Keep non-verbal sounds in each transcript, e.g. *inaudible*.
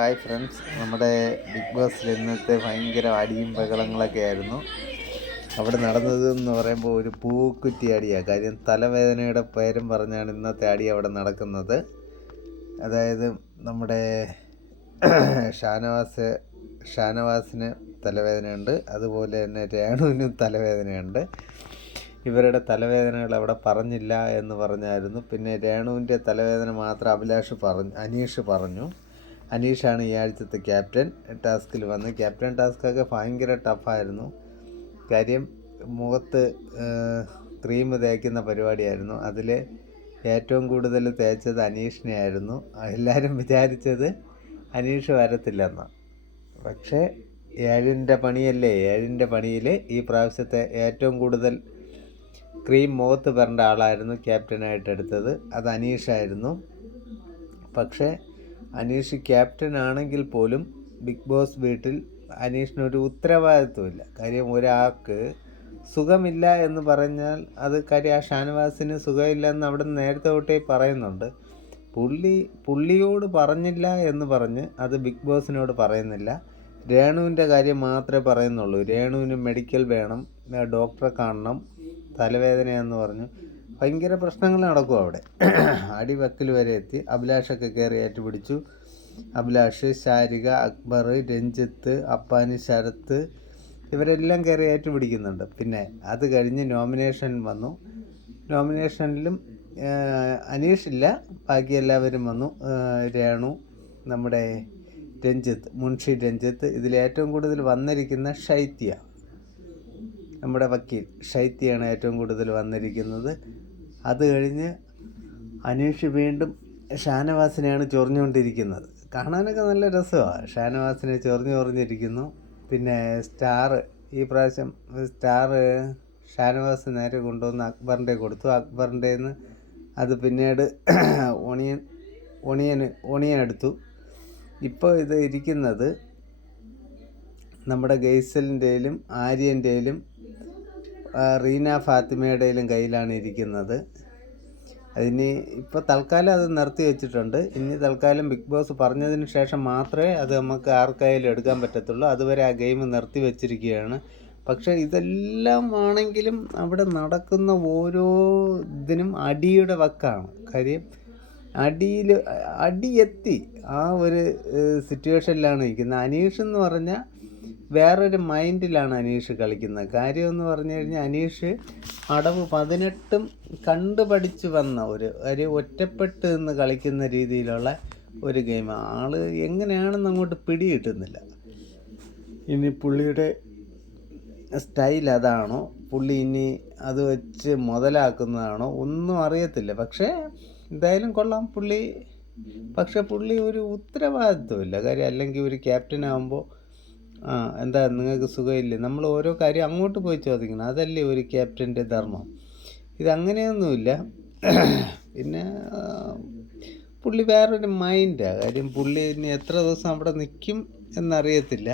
Hi friends. നമ്മുടെ big ബോസിൽ ഇന്നത്തെ ഭയങ്കര അടിയും ബഹളങ്ങളൊക്കെ ആയിരുന്നു. അവിടെ നടന്നത് എന്ന് പറയുമ്പോൾ ഒരു പൂക്കുറ്റി അടിയാണ് കാര്യം തലവേദനയുടെ പേരും പറഞ്ഞാണ് ഇന്നത്തെ അടി അവിടെ നടക്കുന്നത്. അതായത് നമ്മുടെ *coughs* ഷാനവാസ് ഷാനവാസിന് തലവേദനയുണ്ട്. അതുപോലെ തന്നെ രേണുവിനും തലവേദനയുണ്ട്. ഇവരുടെ തലവേദനകൾ അവിടെ പറഞ്ഞില്ല എന്ന് പറഞ്ഞായിരുന്നു. പിന്നെ രേണുവിന്റെ തലവേദന മാത്രം അഭിലാഷ് പറഞ്ഞു അനീഷ് പറഞ്ഞു. അനീഷാണ് ഈ ആഴ്ചത്തെ ക്യാപ്റ്റൻ. ടാസ്കിൽ വന്ന് ക്യാപ്റ്റൻ ടാസ്കൊക്കെ ഭയങ്കര ടഫായിരുന്നു. കാര്യം മുഖത്ത് ക്രീം തേക്കുന്ന പരിപാടിയായിരുന്നു. അതിൽ ഏറ്റവും കൂടുതൽ തേച്ചത് അനീഷിനെ ആയിരുന്നു എല്ലാവരും വിചാരിച്ചത് അനീഷ് വരത്തില്ലെന്ന്. പക്ഷേ ഏഴിന്റെ പണിയല്ലേ? ഏഴിന്റെ പണിയിൽ ഈ പ്രാവശ്യത്തെ ഏറ്റവും കൂടുതൽ ക്രീം മുഖത്ത് വരേണ്ട ആളായിരുന്നു ക്യാപ്റ്റനായിട്ട് എടുത്തത്. അത് അനീഷായിരുന്നു. പക്ഷേ അനീഷ് ക്യാപ്റ്റൻ ആണെങ്കിൽ പോലും ബിഗ് ബോസ് വീട്ടിൽ അനീഷിനൊരു ഉത്തരവാദിത്വമില്ല. കാര്യം ഒരാൾക്ക് സുഖമില്ല എന്ന് പറഞ്ഞാൽ അത് കാര്യം ആ ഷാനവാസിന് സുഖമില്ല എന്ന് അവിടെ നേരത്തെ തൊട്ടേ പറയുന്നുണ്ട്. പുള്ളി പുള്ളിയോട് പറഞ്ഞില്ല എന്ന് പറഞ്ഞ് അത് ബിഗ് ബോസിനോട് പറയുന്നില്ല. രേണുവിന്റെ കാര്യം മാത്രമേ പറയുന്നുള്ളൂ. രേണുവിന് മെഡിക്കൽ വേണം ഡോക്ടറെ കാണണം തലവേദനയെന്ന് പറഞ്ഞു. ഭയങ്കര പ്രശ്നങ്ങൾ നടക്കും അവിടെ. അടിവക്കൽ വരെ എത്തി. അഭിലാഷൊക്കെ കയറി ഏറ്റുപിടിച്ചു. അഭിലാഷ് ശാരിക അക്ബർ രഞ്ജിത്ത് അപ്പാനി ശരത്ത് ഇവരെല്ലാം കയറി ഏറ്റുപിടിക്കുന്നുണ്ട്. പിന്നെ അത് കഴിഞ്ഞ് നോമിനേഷൻ വന്നു. നോമിനേഷനിലും അനീഷ് ഇല്ല. ബാക്കി എല്ലാവരും വന്നു. രേണു നമ്മുടെ രഞ്ജിത്ത് മുൻഷി രഞ്ജിത്ത്. ഇതിൽ ഏറ്റവും കൂടുതൽ വന്നിരിക്കുന്ന ഷൈത്യ നമ്മുടെ വക്കീൽ. ഷൈത്യയാണ് ഏറ്റവും കൂടുതൽ വന്നിരിക്കുന്നത്. അത് കഴിഞ്ഞ് അനീഷ് വീണ്ടും ഷാനവാസിനെയാണ് ചൊറിഞ്ഞുകൊണ്ടിരിക്കുന്നത്. കാണാനൊക്കെ നല്ല രസമാണ് ഷാനവാസിനെ ചൊറിഞ്ഞു ചൊറിഞ്ഞിരിക്കുന്നു. പിന്നെ സ്റ്റാർ ഈ പ്രാവശ്യം സ്റ്റാർ ഷാനവാസ് നേരെ കൊണ്ടുവന്ന് അക്ബറിന്റെ കൊടുത്തു. അക്ബറിന്റെ നിന്ന് അത് പിന്നീട് ഒണിയൻ ഒണിയൻ ഒണിയൻ എടുത്തു ഇപ്പോൾ ഇത് ഇരിക്കുന്നത് നമ്മുടെ ഗെയ്സലിന്റെയിലും ആര്യന്റെയിലും റീന ഫാത്തിമയുടെയിലും കയ്യിലാണ് ഇരിക്കുന്നത്. അതിന് ഇപ്പോൾ തൽക്കാലം അത് നിർത്തി വെച്ചിട്ടുണ്ട്. ഇനി തൽക്കാലം ബിഗ് ബോസ് പറഞ്ഞതിന് ശേഷം മാത്രമേ അത് നമുക്ക് ആർക്കായാലും എടുക്കാൻ പറ്റത്തുള്ളൂ. അതുവരെ ആ ഗെയിം നിർത്തി വെച്ചിരിക്കുകയാണ്. പക്ഷേ ഇതെല്ലാം ആണെങ്കിലും അവിടെ നടക്കുന്ന ഓരോ ഇതിനും അടിയുടെ വക്കാണ്. കാര്യം അടിയിൽ അടിയെത്തി ആ ഒരു സിറ്റുവേഷനിലാണ് നിൽക്കുന്നത് അനീഷ് എന്ന് പറഞ്ഞാൽ വേറൊരു മൈൻഡിലാണ് അനീഷ് കളിക്കുന്നത്. കാര്യമെന്ന് പറഞ്ഞു കഴിഞ്ഞാൽ അനീഷ് അടവ് പതിനെട്ടും കണ്ടു പഠിച്ച് വന്ന ഒരു ഒരു ഒറ്റപ്പെട്ട് നിന്ന് കളിക്കുന്ന രീതിയിലുള്ള ഒരു ഗെയിം. ആൾ എങ്ങനെയാണെന്ന് അങ്ങോട്ട് പിടികിട്ടുന്നില്ല. ഇനി പുള്ളിയുടെ സ്റ്റൈൽ അതാണോ? പുള്ളി ഇനി അത് വെച്ച് മുതലാക്കുന്നതാണോ? ഒന്നും അറിയത്തില്ല. പക്ഷേ എന്തായാലും കൊള്ളാം പുള്ളി. പക്ഷെ പുള്ളി ഒരു ഉത്തരവാദിത്വമില്ല. കാര്യം അല്ലെങ്കിൽ ഒരു ക്യാപ്റ്റൻ ആകുമ്പോൾ ആ എന്താ നിങ്ങൾക്ക് സുഖമില്ലേ? നമ്മൾ ഓരോ കാര്യം അങ്ങോട്ട് പോയി ചോദിക്കണം. അതല്ലേ ഒരു ക്യാപ്റ്റന്റെ ധർമ്മം? ഇതങ്ങനെയൊന്നുമില്ല. പിന്നെ പുള്ളി വേറൊരു മൈൻഡാണ് കാര്യം പുള്ളി ഇനി എത്ര ദിവസം അവിടെ നിൽക്കും എന്നറിയത്തില്ല.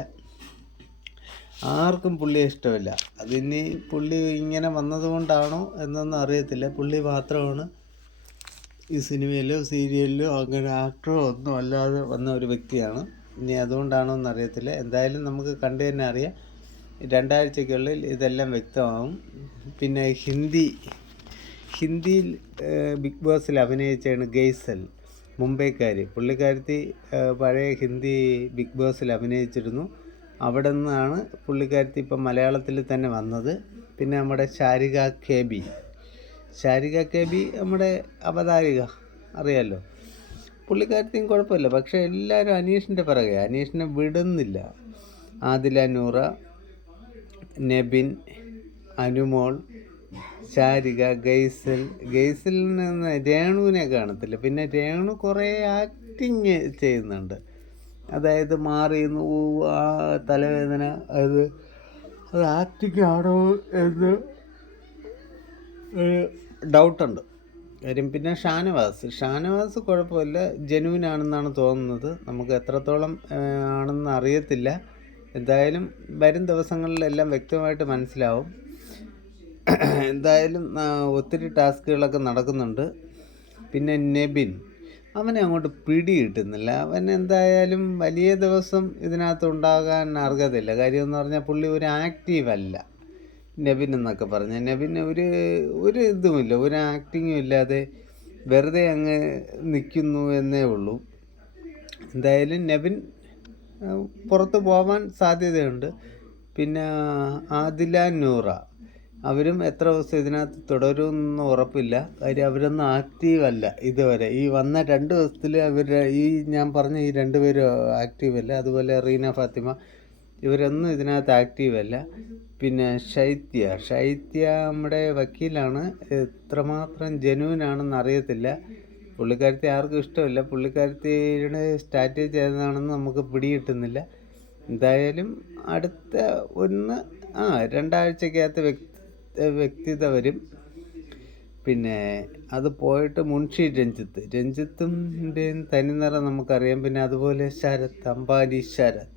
ആർക്കും പുള്ളിയെ ഇഷ്ടമില്ല. അതിനി പുള്ളി ഇങ്ങനെ വന്നതുകൊണ്ടാണോ എന്നൊന്നും അറിയത്തില്ല. പുള്ളി മാത്രമാണ് ഈ സിനിമയിലോ സീരിയലിലോ അങ്ങനെ ആക്ടറോ ഒന്നും അല്ലാതെ വന്ന ഒരു വ്യക്തിയാണ്. ഇനി അതുകൊണ്ടാണോ എന്നറിയത്തില്ല എന്തായാലും നമുക്ക് കണ്ടു തന്നെ അറിയാം. രണ്ടാഴ്ചയ്ക്കുള്ളിൽ ഇതെല്ലാം വ്യക്തമാകും പിന്നെ ഹിന്ദി. ഹിന്ദിയിൽ ബിഗ് ബോസിൽ അഭിനയിച്ചാണ് ഗെയ്സൽ മുംബൈക്കാരി. പുള്ളിക്കാരത്തി പഴയ ഹിന്ദി ബിഗ് ബോസിൽ അഭിനയിച്ചിരുന്നു. അവിടെ നിന്നാണ് പുള്ളിക്കാരത്തി ഇപ്പം മലയാളത്തിൽ തന്നെ വന്നത്. പിന്നെ നമ്മുടെ Sarika K B. Sarika K B നമ്മുടെ അവതാരിക. അറിയാമല്ലോ പുള്ളിക്കാരത്തെയും കുഴപ്പമില്ല. പക്ഷേ എല്ലാവരും അനീഷിന്റെ പിറകെ. അനീഷിനെ വിടുന്നില്ല. ആദില നൂറ നെബിൻ അനുമോൾ ശാരിക ഗൈസൽ. ഗൈസലിൽ നിന്ന് രേണുവിനെ കാണത്തില്ല. പിന്നെ രേണു കുറേ ആക്ടിങ് ചെയ്യുന്നുണ്ട്. അതായത് മാറി ആ തലവേദന അത് അത് ആക്ടിങ് ആണോ എന്ന് ഡൗട്ടുണ്ട് കാര്യം. പിന്നെ ഷാനവാസ്. ഷാനവാസ് കുഴപ്പമില്ല. ജനുവിൻ ആണെന്നാണ് തോന്നുന്നത്. നമുക്ക് എത്രത്തോളം ആണെന്ന് അറിയത്തില്ല. എന്തായാലും വരും ദിവസങ്ങളിലെല്ലാം വ്യക്തമായിട്ട് മനസ്സിലാവും. എന്തായാലും ഒത്തിരി ടാസ്കുകളൊക്കെ നടക്കുന്നുണ്ട്. പിന്നെ നെബിൻ. അവനെ അങ്ങോട്ട് പിടി കിട്ടുന്നില്ല അവൻ എന്തായാലും വലിയ ദിവസം ഇതിനകത്ത് ഉണ്ടാകാൻ അർഹതയില്ല. കാര്യമെന്ന് പറഞ്ഞാൽ പുള്ളി ഒരു ആക്റ്റീവ് അല്ല. നെവിൻ എന്നൊക്കെ പറഞ്ഞ. നെവിന് ഒരു ഒരു ഇതുമില്ല. ഒരു ആക്ടിങ്ങും ഇല്ലാതെ വെറുതെ അങ്ങ് നിൽക്കുന്നു എന്നേ ഉള്ളൂ. എന്തായാലും നെവിൻ പുറത്ത് പോവാൻ സാധ്യതയുണ്ട്. പിന്നെ ആദില നൂറ. അവരും എത്ര ദിവസം ഇതിനകത്ത് തുടരുമെന്ന് ഉറപ്പില്ല. കാര്യം അവരൊന്നും ആക്റ്റീവ് അല്ല ഇതുവരെ. ഈ വന്ന രണ്ട് ദിവസത്തിൽ അവർ ഈ ഞാൻ പറഞ്ഞ ഈ രണ്ടുപേരും ആക്റ്റീവ് അല്ല. അതുപോലെ റീന ഫാത്തിമ ഇവരൊന്നും ഇതിനകത്ത് ആക്റ്റീവ് അല്ല. പിന്നെ ശൈത്യ. ശൈത്യ നമ്മുടെ വക്കീലാണ്. എത്രമാത്രം ജനുവിനാണെന്ന് അറിയത്തില്ല. പുള്ളിക്കാരത്തി ആർക്കും ഇഷ്ടമില്ല. പുള്ളിക്കാരത്തിയുടെ സ്ട്രാറ്റജി ഏതാണെന്ന് നമുക്ക് പിടികിട്ടുന്നില്ല. എന്തായാലും അടുത്ത ഒന്ന് ആ രണ്ടാഴ്ചക്കകത്ത് വ്യക്തി വ്യക്തിത വരും. പിന്നെ അത് പോയിട്ട് മുൻഷി രഞ്ജിത്ത്. രഞ്ജിത്തിന്റെയും തനിനിറം നമുക്കറിയാം. പിന്നെ അതുപോലെ ശരത് അംബാനി ശരത്.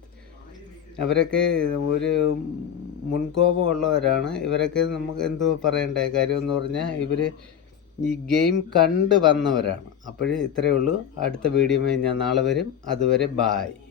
അവരൊക്കെ ഒരു മുൻകോപമുള്ളവരാണ്. ഇവരൊക്കെ നമുക്ക് എന്തോ പറയണ്ടേ? കാര്യമെന്ന് പറഞ്ഞാൽ ഇവർ ഈ ഗെയിം കണ്ട് വന്നവരാണ്. അപ്പോൾ ഇത്രയേ ഉള്ളൂ. അടുത്ത വീഡിയോയിൽ ഞാൻ നാളെ വരും. അതുവരെ ബായ്.